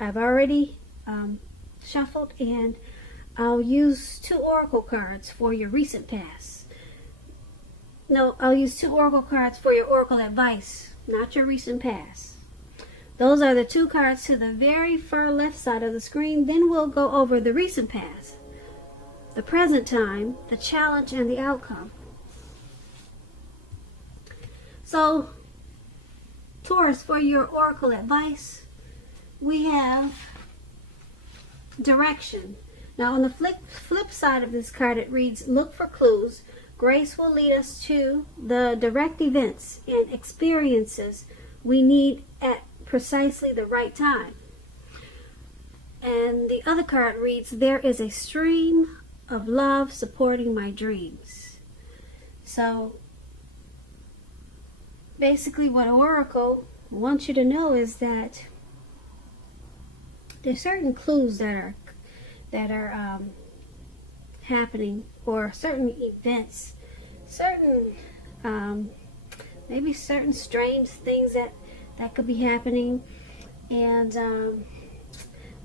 I've already shuffled, and I'll use 2 oracle cards for your recent past. No, I'll use 2 oracle cards for your oracle advice, not your recent past. Those are the 2 cards to the very far left side of the screen. Then we'll go over the recent past, the present time, the challenge, and the outcome. So, Taurus, for your oracle advice, we have direction. Now, on the flip side of this card, it reads, look for clues. Grace will lead us to the direct events and experiences we need at precisely the right time. And the other card reads, there is a stream of love supporting my dreams. So basically what Oracle wants you to know is that there's certain clues that are happening, or certain events, certain maybe certain strange things that could be happening, and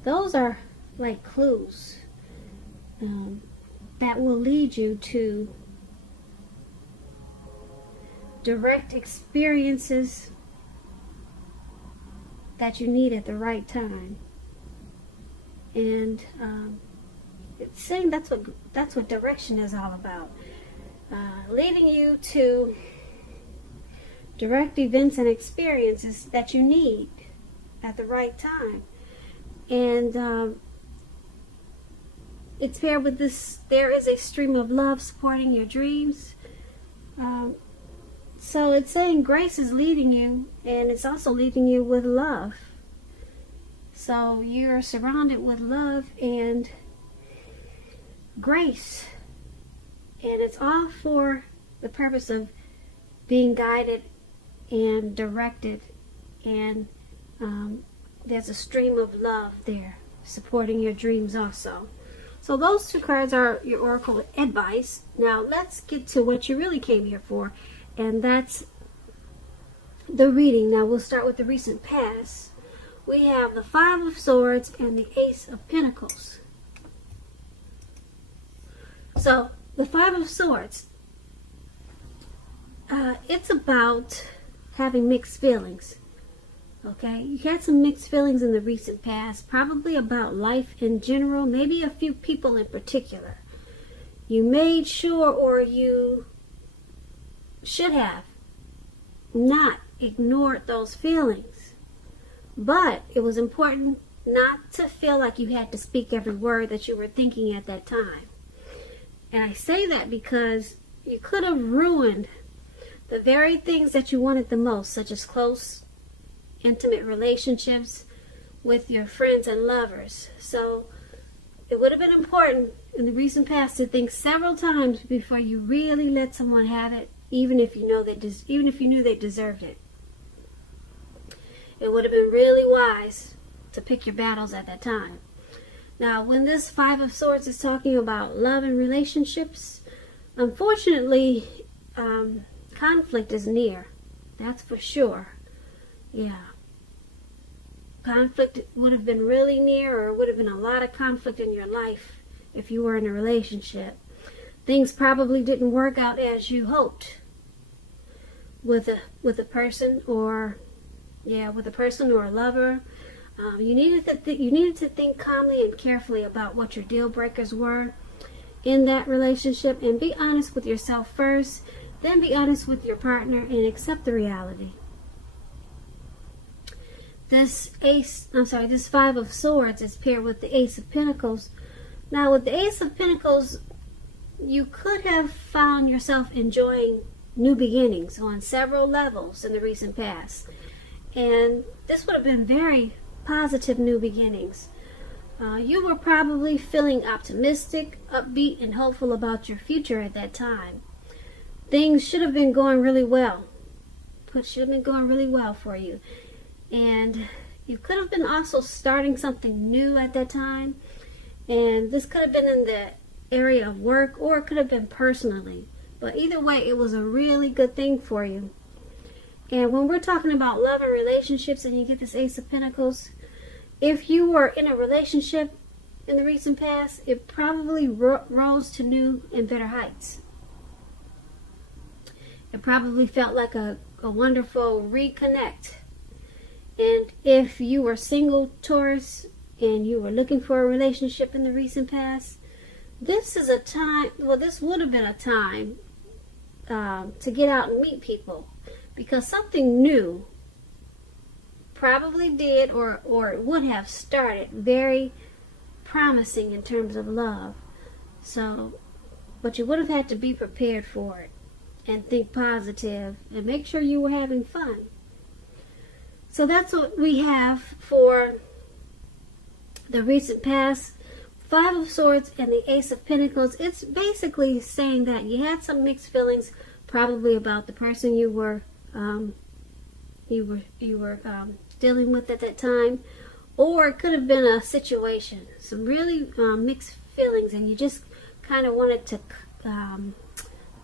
those are like clues that will lead you to direct experiences that you need at the right time. And it's saying that's what direction is all about, leading you to direct events and experiences that you need at the right time. And it's paired with this, there is a stream of love supporting your dreams. So it's saying grace is leading you, and it's also leading you with love. So you're surrounded with love and grace, and it's all for the purpose of being guided and directed, and there's a stream of love there supporting your dreams also. So those 2 cards are your oracle advice. Now let's get to what you really came here for, and that's the reading. Now we'll start with the recent past. We have the 5 of Swords and the Ace of Pentacles. So the 5 of Swords, it's about having mixed feelings. Okay, you had some mixed feelings in the recent past, probably about life in general, maybe a few people in particular. You made sure, or you should have not ignored those feelings. But it was important not to feel like you had to speak every word that you were thinking at that time. And I say that because you could have ruined the very things that you wanted the most, such as close, intimate relationships with your friends and lovers. So it would have been important in the recent past to think several times before you really let someone have it, even if you knew they deserved it. It would have been really wise to pick your battles at that time. Now, when this 5 of Swords is talking about love and relationships, unfortunately, conflict is near. That's for sure. Yeah. Conflict would have been really near, or would have been a lot of conflict in your life if you were in a relationship. Things probably didn't work out as you hoped with a person, or a lover. You needed to think calmly and carefully about what your deal breakers were in that relationship, and be honest with yourself first, then be honest with your partner, and accept the reality. This 5 of Swords is paired with the Ace of Pentacles. Now, with the Ace of Pentacles, you could have found yourself enjoying new beginnings on several levels in the recent past. And this would have been very positive new beginnings. You were probably feeling optimistic, upbeat, and hopeful about your future at that time. Things should have been going really well. For you. And you could have been also starting something new at that time. And this could have been in the area of work, or it could have been personally. But either way, it was a really good thing for you. And when we're talking about love and relationships, and you get this Ace of Pentacles, If you were in a relationship in the recent past, it probably rose to new and better heights. It probably felt like a wonderful reconnect. And if you were single, Taurus, and you were looking for a relationship in the recent past, this is a time, well, this would have been a time to get out and meet people, because something new probably did or it would have started very promising in terms of love. So, but you would have had to be prepared for it and think positive and make sure you were having fun. So that's what we have for the recent past. Five of Swords and the Ace of Pentacles. It's basically saying that you had some mixed feelings, probably about the person you were dealing with at that time, or it could have been a situation, some really mixed feelings, and you just kind of wanted to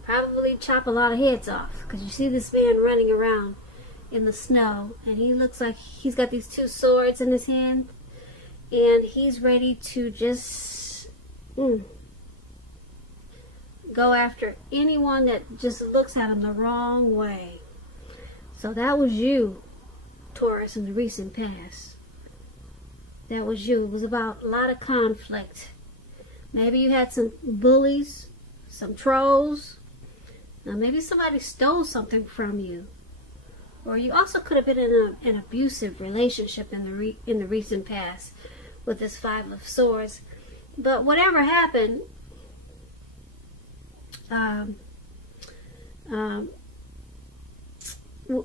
probably chop a lot of heads off, because you see this man running around in the snow, and he looks like he's got these two swords in his hand, and he's ready to just go after anyone that just looks at him the wrong way. So that was you, Taurus, in the recent past. That was you. It was about a lot of conflict. Maybe you had some bullies, some trolls. Now maybe somebody stole something from you. Or you also could have been in an abusive relationship in the recent past with this Five of Swords. But whatever happened,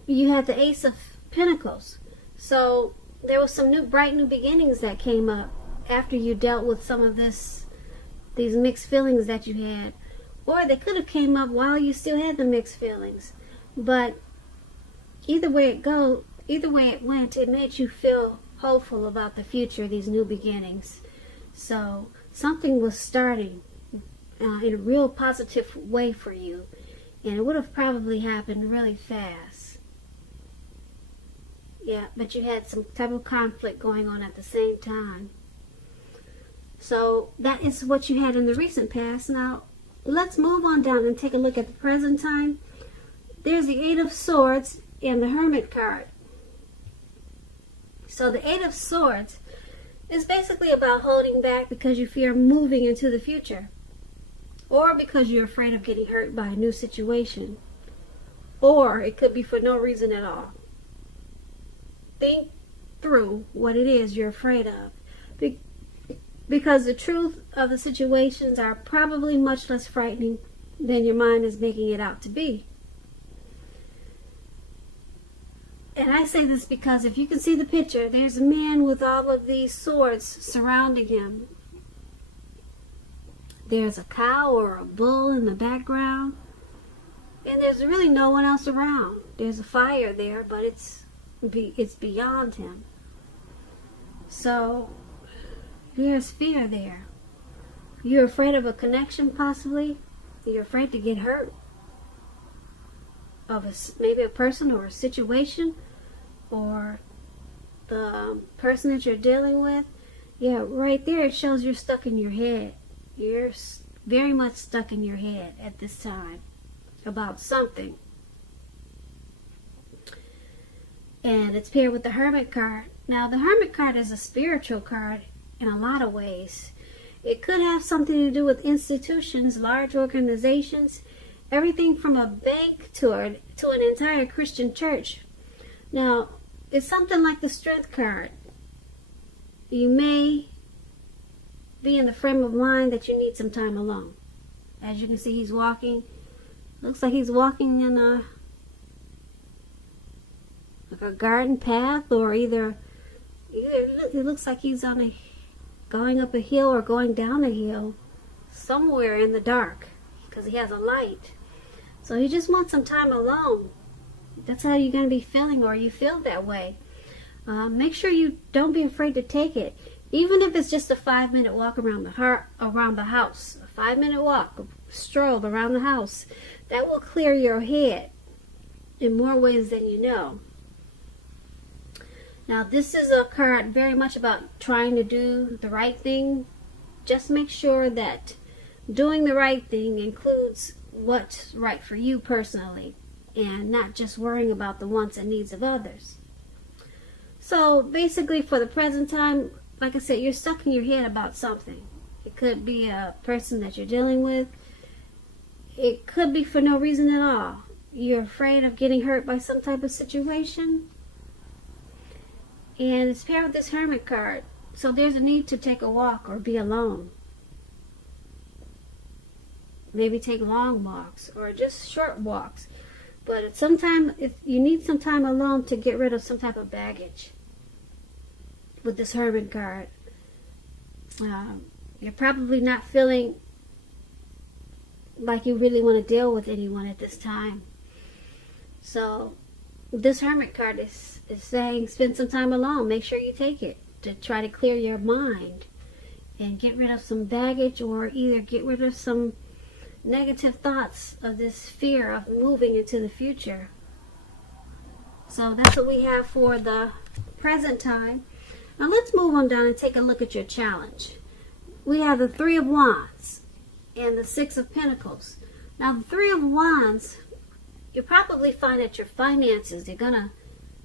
you had the Ace of Pentacles. So there was some bright new beginnings that came up after you dealt with some of these mixed feelings that you had. Or they could have came up while you still had the mixed feelings. But either way it went, it made you feel hopeful about the future, these new beginnings. So something was starting in a real positive way for you, and it would have probably happened really fast. Yeah, but you had some type of conflict going on at the same time. So that is what you had in the recent past. Now let's move on down and take a look at the present time. There's the Eight of Swords and the Hermit card. So the Eight of Swords is basically about holding back because you fear moving into the future, or because you're afraid of getting hurt by a new situation, or it could be for no reason at all. Think through what it is you're afraid of, because the truth of the situations are probably much less frightening than your mind is making it out to be. And I say this because if you can see the picture, there's a man with all of these swords surrounding him. There's a cow or a bull in the background, and there's really no one else around. There's a fire there, but it's beyond him. So there's fear there. You're afraid of a connection, possibly. You're afraid to get hurt of maybe a person or a situation, or the person that you're dealing with. Yeah, right there it shows you're stuck in your head. You're very much stuck in your head at this time about something. And it's paired with the Hermit card. Now the Hermit card is a spiritual card in a lot of ways. It could have something to do with institutions, large organizations, everything from a bank to an entire Christian church. Now, it's something like the Strength card. You may be in the frame of mind that you need some time alone. As you can see, he's walking. Looks like he's walking in a garden path, or either it looks like he's going up a hill or going down a hill somewhere in the dark, because he has a light. So he just wants some time alone. That's how you're going to be feeling, or you feel that way. Make sure you don't be afraid to take it, even if it's just a 5-minute walk around the house. A 5-minute walk, a stroll around the house. That will clear your head in more ways than you know. Now, this is a card very much about trying to do the right thing. Just make sure that doing the right thing includes what's right for you personally, and not just worrying about the wants and needs of others. So basically, for the present time, like I said, you're stuck in your head about something. It could be a person that you're dealing with. It could be for no reason at all. You're afraid of getting hurt by some type of situation. And it's paired with this Hermit card. So there's a need to take a walk or be alone. Maybe take long walks or just short walks. But if you need some time alone to get rid of some type of baggage. With this Hermit card, you're probably not feeling like you really want to deal with anyone at this time. So this Hermit card is saying spend some time alone. Make sure you take it to try to clear your mind and get rid of some baggage, or either get rid of some negative thoughts of this fear of moving into the future. So that's what we have for the present time. Now let's move on down and take a look at your challenge. We have the Three of Wands and the Six of Pentacles. Now the Three of Wands, you'll probably find that your finances, they're going to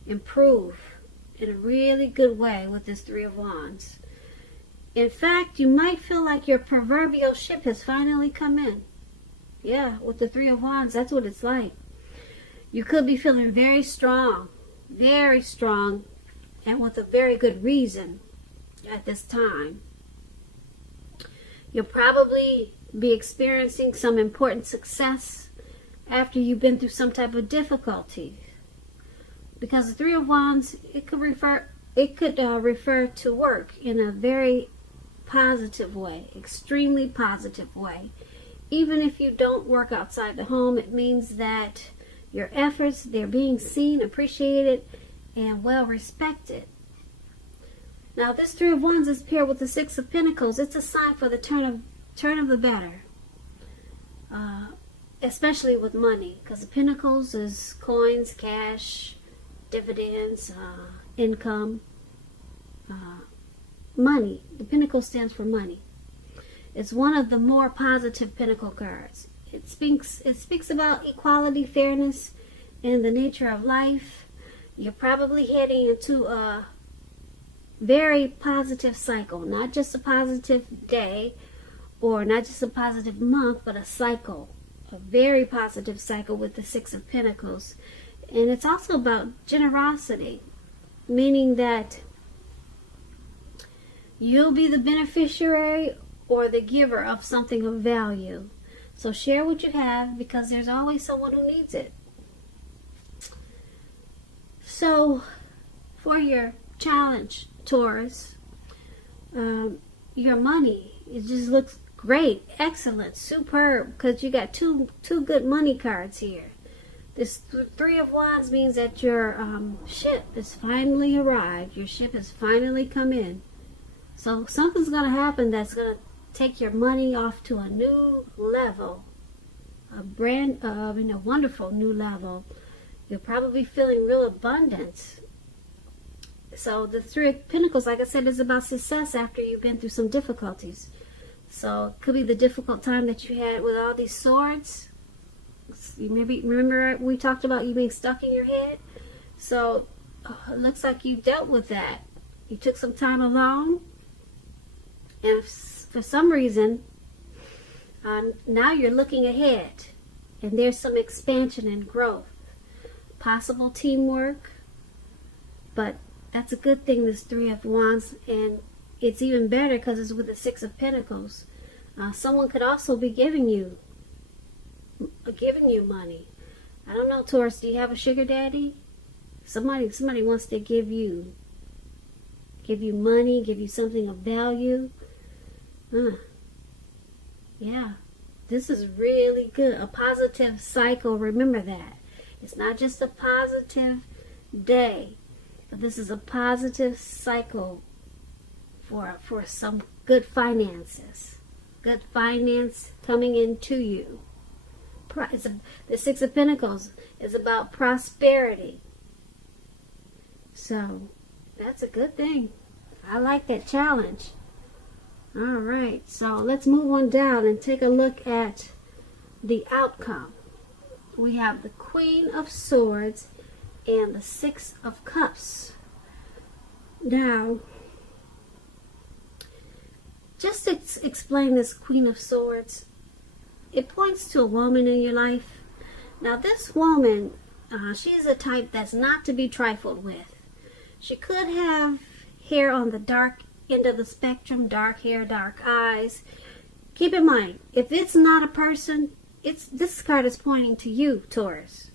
improve in a really good way with this Three of Wands. In fact, you might feel like your proverbial ship has finally come in. Yeah, with the Three of Wands, that's what it's like. You could be feeling very strong, and with a very good reason at this time. You'll probably be experiencing some important success after you've been through some type of difficulty. Because the Three of Wands, it could refer to work in a very positive way, extremely positive way. Even if you don't work outside the home, it means that your efforts, they're being seen, appreciated, and well respected. Now this Three of Wands is paired with the Six of Pentacles. It's a sign for the turn of the better, especially with money, because the Pentacles is coins, cash, dividends, income, money. The Pentacle stands for money. It's one of the more positive Pentacle cards. It speaks about equality, fairness, and the nature of life. You're probably heading into a very positive cycle, not just a positive day or not just a positive month, but a cycle, a very positive cycle with the Six of Pentacles. And it's also about generosity, meaning that you'll be the beneficiary or the giver of something of value. So share what you have, because there's always someone who needs it. So for your challenge, Taurus, your money, it just looks great, excellent, superb, because you got two good money cards here. This Three of Wands means that your ship has finally arrived. Your ship has finally come in. So something's going to happen that's going to take your money off to a new level, a wonderful new level. You're probably feeling real abundance. So the Three of Pentacles, like I said, is about success after you've been through some difficulties. So it could be the difficult time that you had with all these swords. You maybe remember we talked about you being stuck in your head. So it looks like you dealt with that. You took some time alone, and for some reason, now you're looking ahead, and there's some expansion and growth, possible teamwork. But that's a good thing, this Three of Wands, and it's even better because it's with the Six of Pentacles. Someone could also be giving you money. I don't know, Taurus, do you have a sugar daddy? Somebody wants to give you money, give you something of value. Yeah, this is really good. A positive cycle. Remember that. It's not just a positive day, but this is a positive cycle for some good finances. Good finance coming into you. The Six of Pentacles is about prosperity. So That's a good thing. I like that challenge. All right, so let's move on down and take a look at the outcome. We have the Queen of Swords and the Six of Cups. Now, just to explain this Queen of Swords, it points to a woman in your life. Now, this woman, she's a type that's not to be trifled with. She could have hair on the dark end of the spectrum, dark hair, dark eyes. Keep in mind, if it's not a person, this card is pointing to you, Taurus.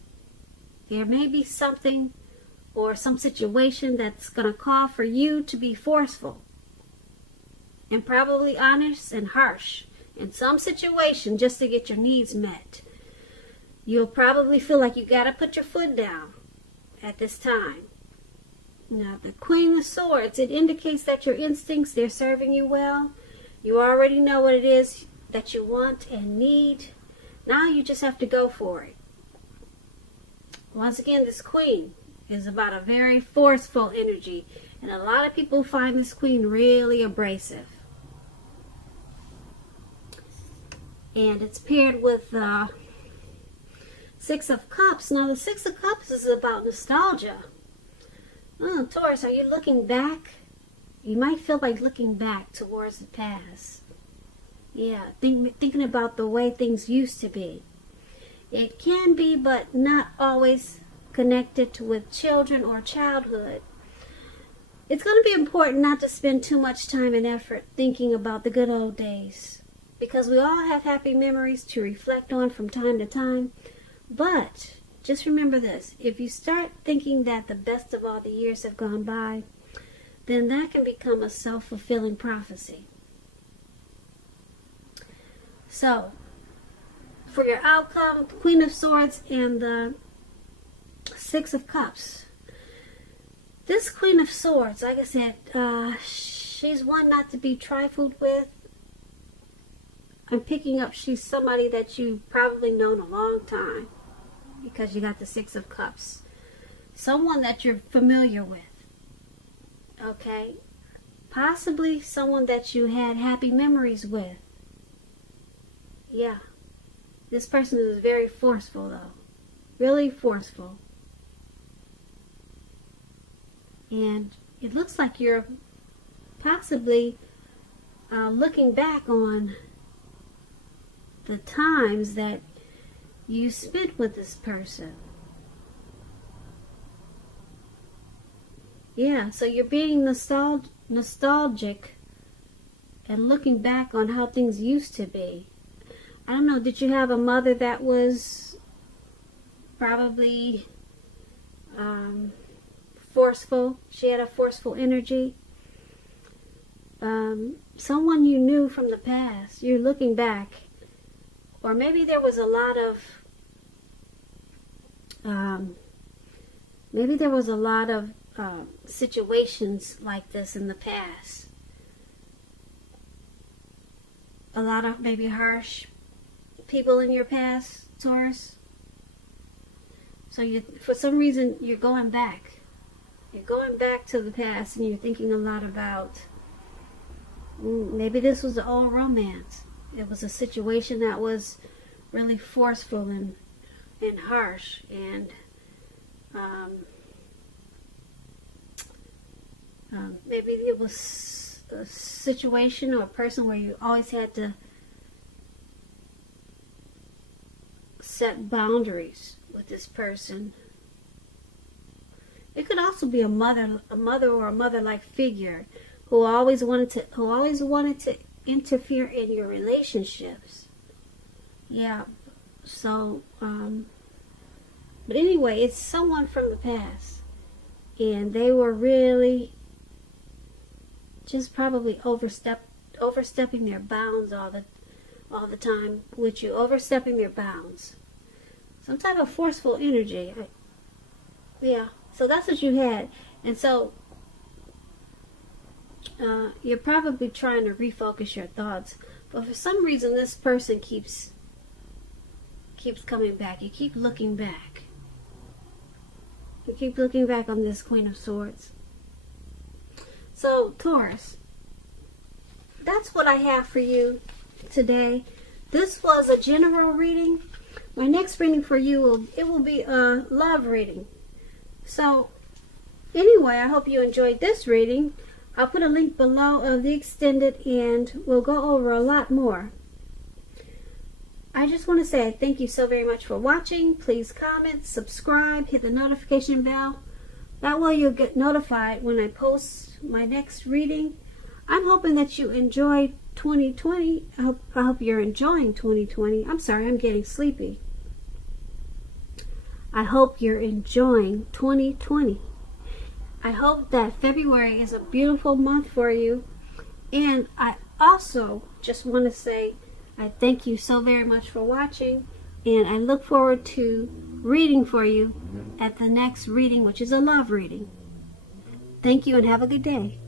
There may be something or some situation that's going to call for you to be forceful and probably honest and harsh in some situation just to get your needs met. You'll probably feel like you got to put your foot down at this time. Now, the Queen of Swords, it indicates that your instincts, they're serving you well. You already know what it is that you want and need. Now you just have to go for it. Once again, this Queen is about a very forceful energy, and a lot of people find this Queen really abrasive. And it's paired with Six of Cups. Now, the Six of Cups is about nostalgia. Oh, Taurus, are you looking back? You might feel like looking back towards the past. Yeah, thinking about the way things used to be. It can be, but not always connected with children or childhood. It's going to be important not to spend too much time and effort thinking about the good old days, because we all have happy memories to reflect on from time to time. But just remember this: if you start thinking that the best of all the years have gone by, then that can become a self-fulfilling prophecy. So, for your outcome, Queen of Swords and the Six of Cups. This Queen of Swords, like I said, she's one not to be trifled with. I'm picking up she's somebody that you've probably known a long time, because you got the Six of Cups. Someone that you're familiar with. Okay? Possibly someone that you had happy memories with. Yeah. This person is very forceful, though. Really forceful. And it looks like you're possibly looking back on the times that you spent with this person. Yeah, so you're being nostalgic and looking back on how things used to be. I don't know, did you have a mother that was probably forceful? She had a forceful energy. Someone you knew from the past, you're looking back. Or maybe there was a lot of situations like this in the past. A lot of maybe harsh people in your past, Taurus. So for some reason, you're going back. You're going back to the past, and you're thinking a lot about, maybe this was an old romance. It was a situation that was really forceful and harsh, and maybe it was a situation or a person where you always had to set boundaries with this person. It could also be a mother or a mother-like figure who always wanted to interfere in your relationships. Yeah. So, but anyway, it's someone from the past, and they were really just probably overstepping their bounds all the time with you, overstepping their bounds. Some type of forceful energy. Yeah. So that's what you had, and so you're probably trying to refocus your thoughts, but for some reason this person keeps coming back. You keep looking back. You keep looking back on this Queen of Swords. So, Taurus, that's what I have for you today. This was a general reading. My next reading for you will be a love reading. So, anyway, I hope you enjoyed this reading. I'll put a link below of the extended, and we'll go over a lot more. I just want to say thank you so very much for watching. Please comment, subscribe, hit the notification bell. That way you'll get notified when I post my next reading. I'm hoping that you enjoy 2020. I hope you're enjoying 2020. I'm sorry, I'm getting sleepy. I hope you're enjoying 2020. I hope that February is a beautiful month for you. And I also just want to say I thank you so very much for watching. And I look forward to reading for you at the next reading, which is a love reading. Thank you and have a good day.